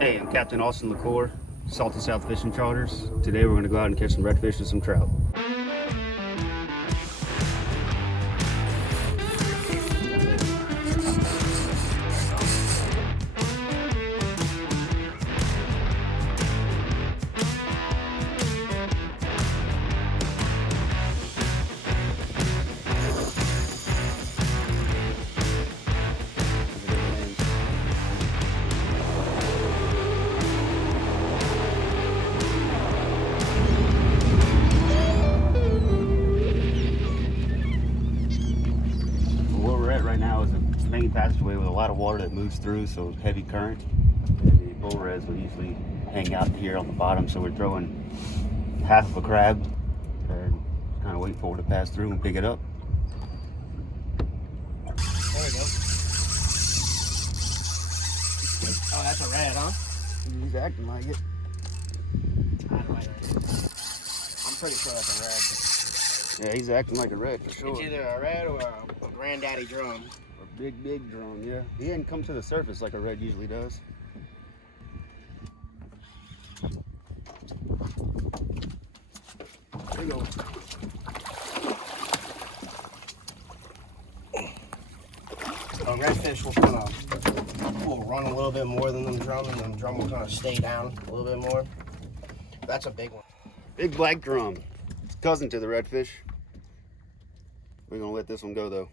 Hey, I'm Captain Austin LaCour, Salty South Fishing Charters. Today we're going to go out and catch some redfish and some trout. Right now is a main passageway with a lot of water that moves through, so heavy current. And the bull reds will usually hang out here on the bottom, so we're throwing half of a crab and kind of wait for it to pass through and pick it up. There we go. Oh, that's a red, huh? He's acting like it. I'm pretty sure that's a red. Yeah, he's acting like a red for sure. It's either a red or a granddaddy drum. Or a big drum, yeah. He didn't come to the surface like a red usually does. There you go. A redfish will run a little bit more than the drum, and the drum will kind of stay down a little bit more. That's a big one. Big black drum. It's cousin to the redfish. We're gonna let this one go though.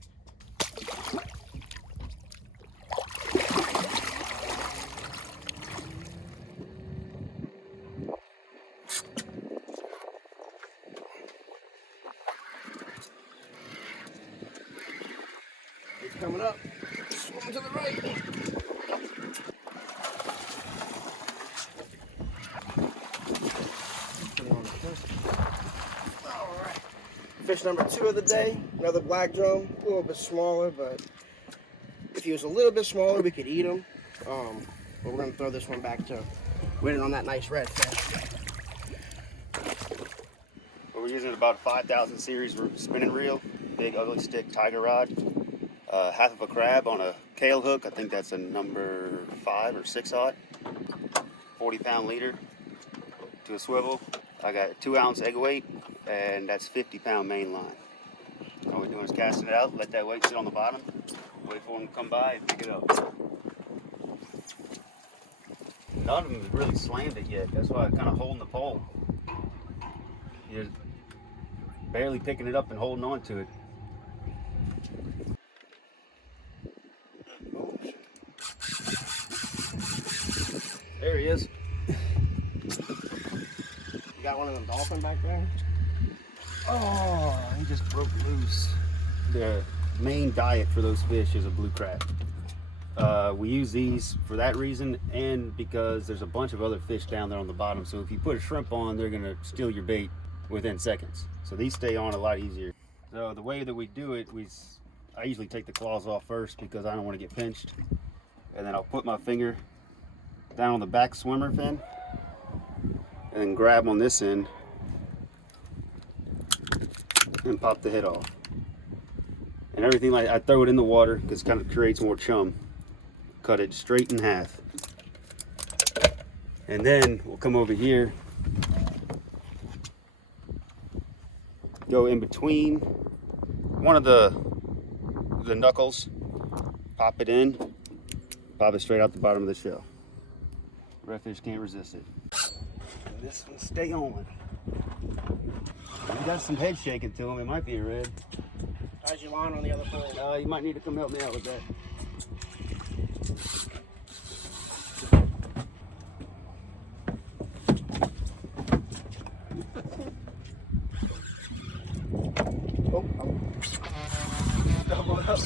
It's coming up. Swim to the right. Alright. Fish number 2 of the day. Another black drum. A little bit smaller, but if he was a little bit smaller, we could eat him. But we're going to throw this one back to waiting on that nice redfish. We're using about 5,000 series spinning reel. Big ugly stick tiger rod. Half of a crab on a kale hook. I think that's a number 5 or 6 aught. 40-pound leader to a swivel. I got a 2-ounce egg weight, and that's 50-pound main line. All we're doing is casting it out, let that weight sit on the bottom, wait for them to come by and pick it up. None of them has really slammed it yet. That's why I'm kind of holding the pole. You're barely picking it up and holding on to it. There he is. You got one of them dolphin back there? Oh, he just broke loose. The main diet for those fish is a blue crab. We use these for that reason and because there's a bunch of other fish down there on the bottom. So if you put a shrimp on, they're gonna steal your bait within seconds. So these stay on a lot easier. So the way that we do it, I usually take the claws off first because I don't want to get pinched. And then I'll put my finger down on the back swimmer fin and then grab on this end and pop the head off. And everything, like I throw it in the water because it kind of creates more chum. Cut it straight in half. And then we'll come over here, go in between one of the knuckles, pop it in, pop it straight out the bottom of the shell. Redfish can't resist it. And this one stay on. You got some head shaking to him. It might be a red. How's your line on the other pole? You might need to come help me out with that. Double up.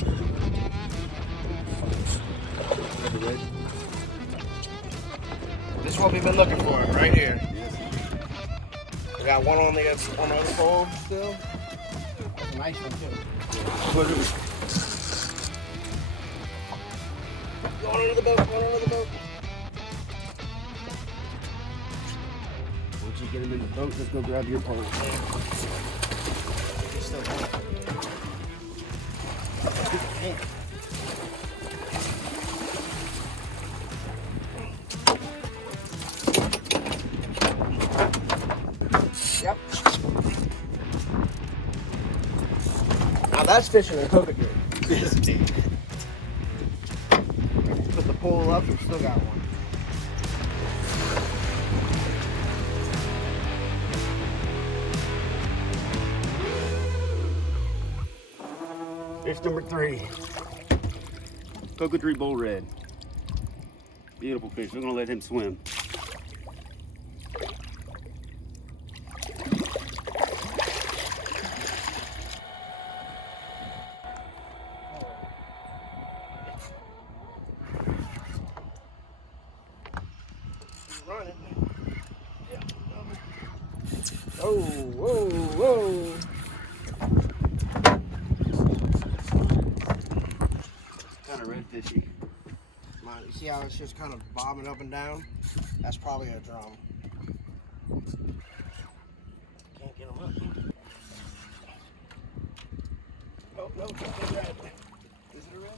This is what we've been looking for, right here. Yes. We got one on the other pole still. That's a nice one too. Going under the boat, going under the boat. Once you get him in the boat, let's go grab your pole. He's still going. that's fishing in coconut. Put the pole up, we still got one. Fish number 3. Coconut bull red. Beautiful fish. We're gonna let him swim. Running. Yeah. Oh, whoa, whoa. Kind of redfishy. You see how it's just kind of bobbing up and down? That's probably a drum. Can't get them up. Oh, no, it's a red. Is it a red?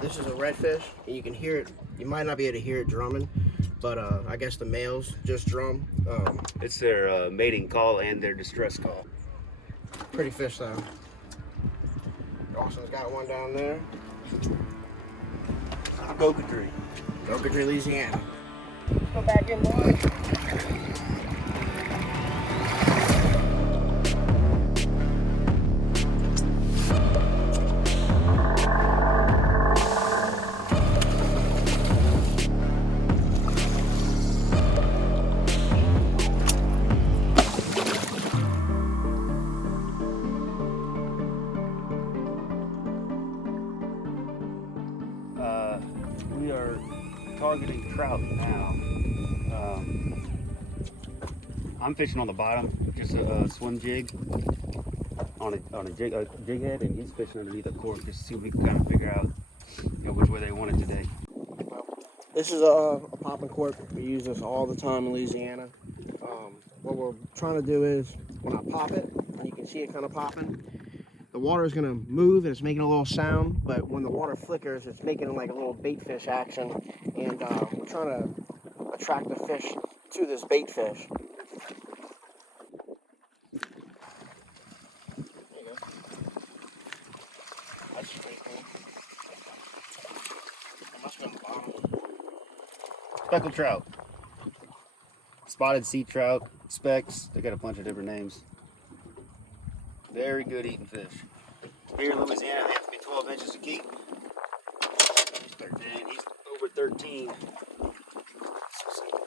This is a redfish, and you can hear it. You might not be able to hear it drumming, but I guess the males just drum. It's their mating call and their distress call. Pretty fish though. Dawson's got one down there. Coconut. Louisiana. Let's go back in, boy. We are targeting trout now. I'm fishing on the bottom, just a swim jig on a jig head, and he's fishing underneath a cork just to see if we can kind of figure out, which way they want it today. This is a popping cork. We use this all the time in Louisiana. What we're trying to do is when I pop it, and you can see it kind of popping, the water is going to move and it's making a little sound, but when the water flickers, it's making like a little bait fish action, and we're trying to attract the fish to this bait fish. There you go. That's pretty cool. It must be on the bottom. Speckled trout, spotted sea trout, specks. They got a bunch of different names. Very good eating fish. Here in Louisiana, they have to be 12 inches to keep. He's 13. He's over 13.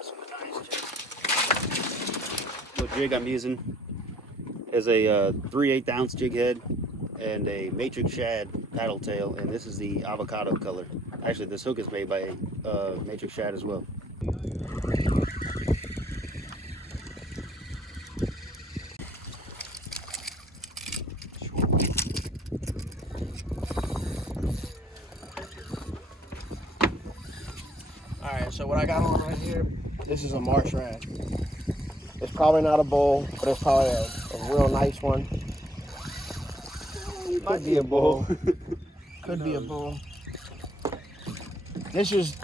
Some nice jigs. The jig I'm using is a 3/8 ounce jig head and a matrix shad paddle tail, and this is the avocado color. Actually, this hook is made by matrix shad as well. Alright, so what I got on right here, this is a marsh rat. It's probably not a bull, but it's probably a real nice one. Could be a bull. Could be a bull. This is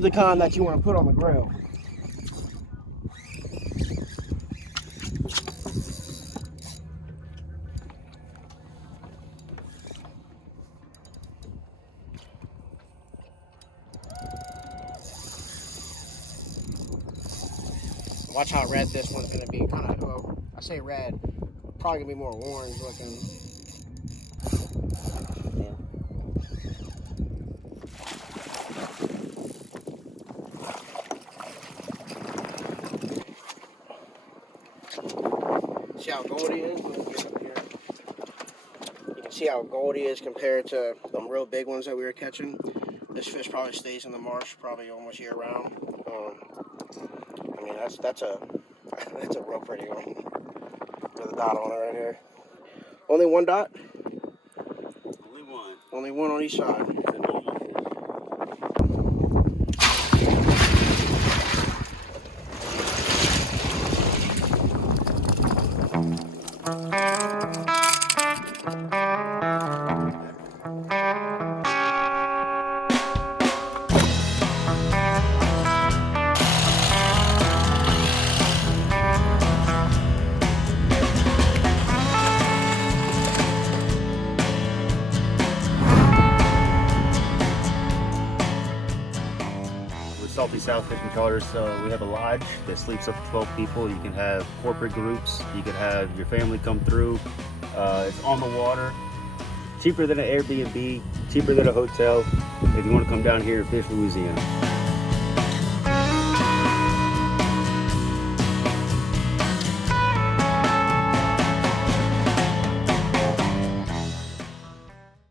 the kind that you want to put on the grill. Watch how red this one's gonna be. Kind of, well, I say red, probably gonna be more orange looking. Yeah. See how gold he is? You can see how gold he is compared to them real big ones that we were catching. This fish probably stays in the marsh probably almost year round. I mean, that's a real pretty one. With a dot on it right here. Only one dot? Only one. Only one on each side. Salty South Fishing Charters. We have a lodge that sleeps up to 12 people. You can have corporate groups. You can have your family come through. It's on the water. Cheaper than an Airbnb. Cheaper than a hotel. If you want to come down here and fish Louisiana.